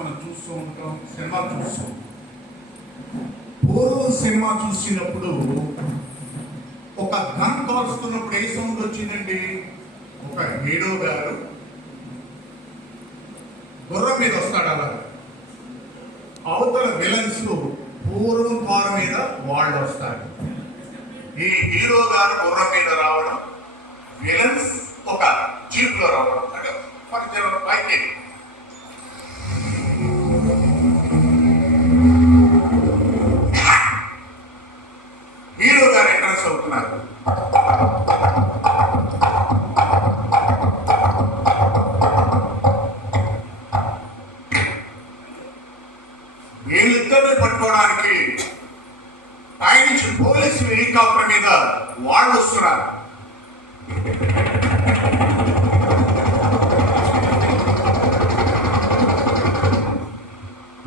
మనం చూస్తూ ఉంటాం సినిమా చూస్తూ పూర్వం సినిమా చూసినప్పుడు ఒక గన్ కాల్స్తున్నప్పుడు ఏ సౌండ్ వచ్చిందండి? ఒక హీరో గారు గుర్రం మీద వస్తాడు అలా. అవతల విలన్స్ పూర్వం కారు మీద వాళ్ళు వస్తారు. ఈ హీరో గారు గుర్రం మీద రావడం విలన్స్ ఒక జీప్లో రావడం. అంటే ఫర్ ఎగ్జాంపుల్ పైకి చెప్తున్నారు. వీళ్ళిద్దరిని పట్టుకోవడానికి ఆయన నుంచి పోలీసు హెలికాప్టర్ మీద వాళ్ళు వస్తున్నారు.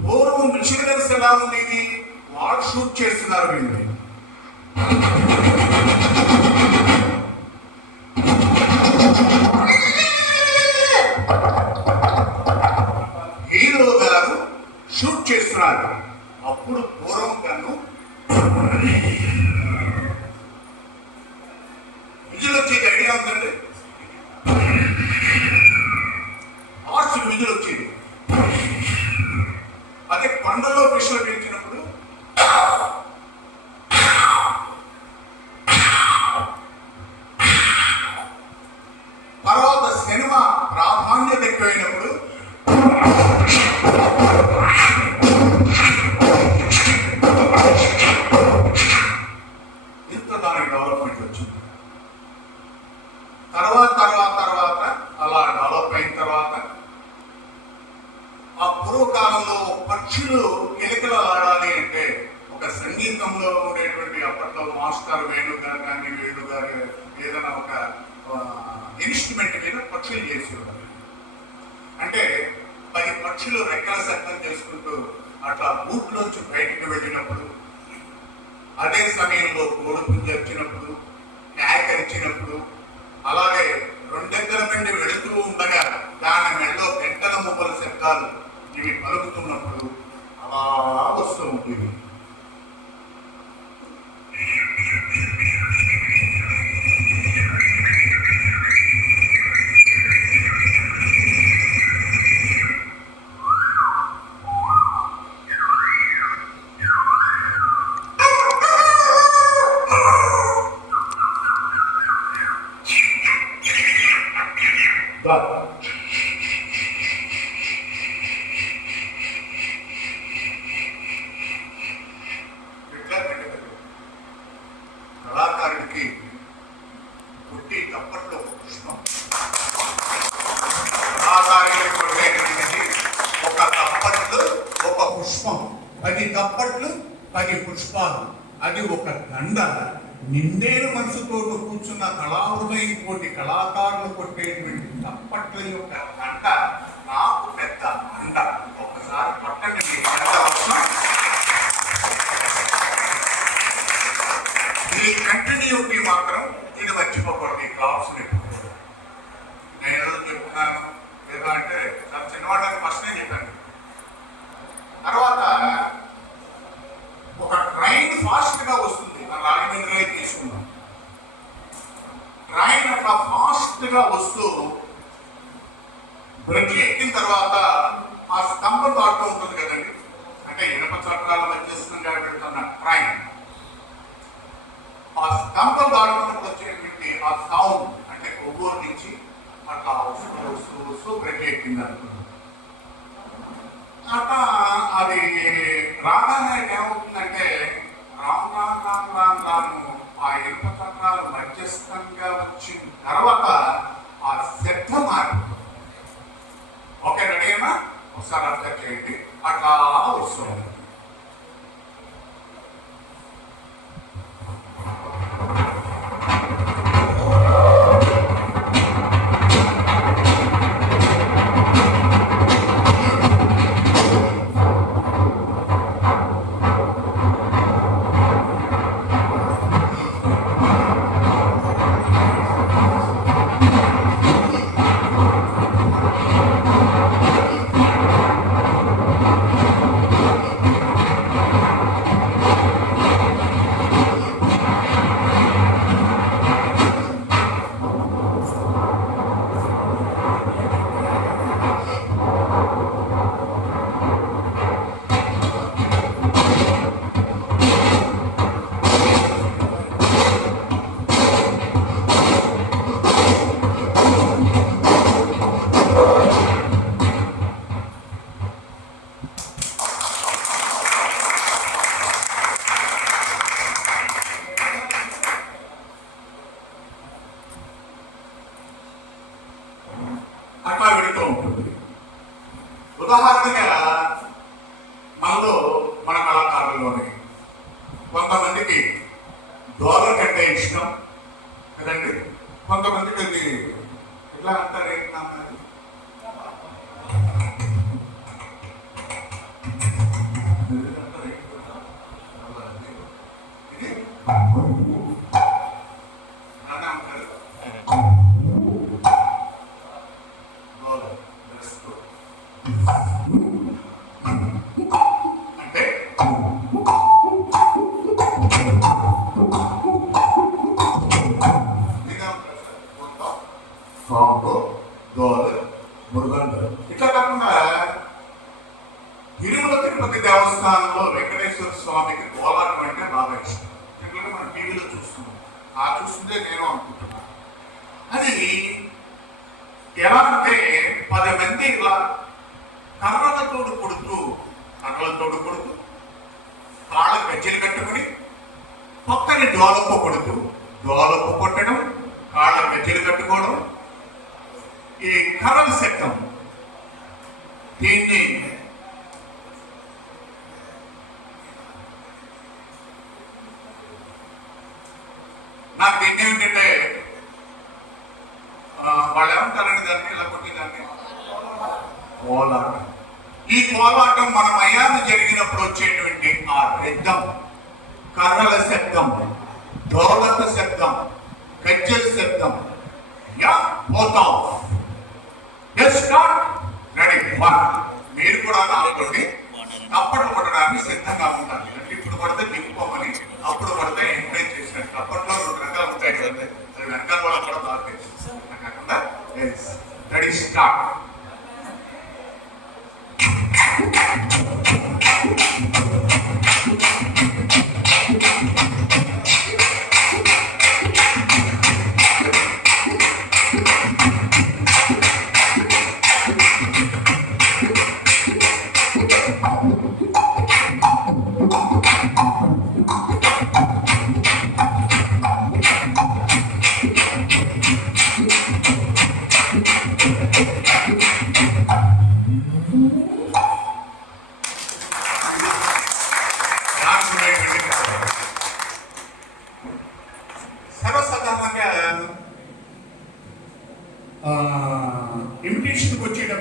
పూర్వం మిషనరీస్ ఎలా ఉండేది వాళ్ళు షూట్ చేస్తున్నారు వీళ్ళు. Thank you. కాలంలో పక్షులు కిలకిల ఆడాలి అంటే ఒక సంగీతంలో ఉండేటువంటి అప్పట్లో మాస్టర్ వేణు గారు కానీ వేణు గారు ఏదైనా ఒక ఇన్స్ట్రుమెంట్ మీద పక్షులు చేసేవారు అంటే పది పక్షులు రెక్కల శబ్దం చేసుకుంటూ అట్లా బూట్లోంచి దా. కళాకారుడికి పుట్టి తప్పట్లో ఒక పుష్పం. కళాకారుడికి కొట్టేటువంటిది ఒక తప్పట్లు ఒక పుష్పం. పది తప్పట్లు పది పుష్పాలు. అది ఒక దండ. నిండేరు మనసుతో కూర్చున్న కళాహృదయం కోటి కళాకారులు కొట్టేటువంటి చప్పట్ల యొక్క బ్రిడ్జ్ ఎక్కిన తర్వాత ఆ స్తంభం దాటుతూ ఉంటుంది కదండి. అంటే ఇనప చట్టాల మధ్యస్థంగా వెళ్తున్న ట్రైన్. ఆ స్తంభం దాటుతున్నప్పుడు వచ్చేటువంటి ఆ సౌండ్ అంటే కొవ్వూరు నుంచి అట్లా వస్తూ వస్తూ వస్తూ బ్రేక్ ఎక్కిందని ఉదాహరణగా మనలో మన కళాకారుల్లోనే కొంతమందికి డాలర్ కంటే ఇష్టం కదండి? కొంతమందికి అది ఎట్లా అంటారు ఏంటన్నారు ఇది ఆ చూస్తుంటే నేను అనుకుంటున్నాను అది ఎలా అంటే పది మంది ఇలా కర్రలతోడు కొడుతూ కర్రలతోడు కొడుతూ కాళ్ళ గజ్జలు కట్టుకుని పక్కని డోలపు కొడుతూ డోలపు కొట్టడం కాళ్ళ గజ్జలు కట్టుకోవడం ఈ కర్రల శబ్దం దీన్ని నాకు దీన్ని ఏమిటంటే ఆ, వాళ్ళు ఏమంటారండి దాన్ని ఇలా కొట్టేదాన్ని కోలాటం. ఈ కోలాటం మన మయాన జరిగినప్పుడు వచ్చేటువంటి ఆ రెద్దం కర్రల శబ్దం డోలక శబ్దం గజ్జల శబ్దం. యా పోతాం ఎస్ స్టార్ట్ రెడీ వన్ మీరు కూడా అనుకోండి అప్పుడు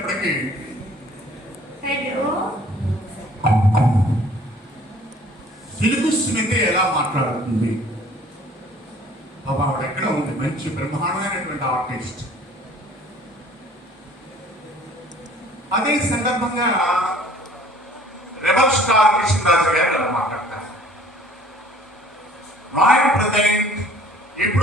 Hello. Telugu Smita ఎలా మాట్లాడుతుంది? బాబా ఆవిడ ఎక్కడ ఉంది? మంచి బ్రహ్మాండమైనటువంటి ఆర్టిస్ట్. అదే సందర్భంగా రెబల్ స్టార్ కృష్ణరాజు గారు ఎలా మాట్లాడతారు. రాయల్ ప్రజెంట్ ఇప్పుడు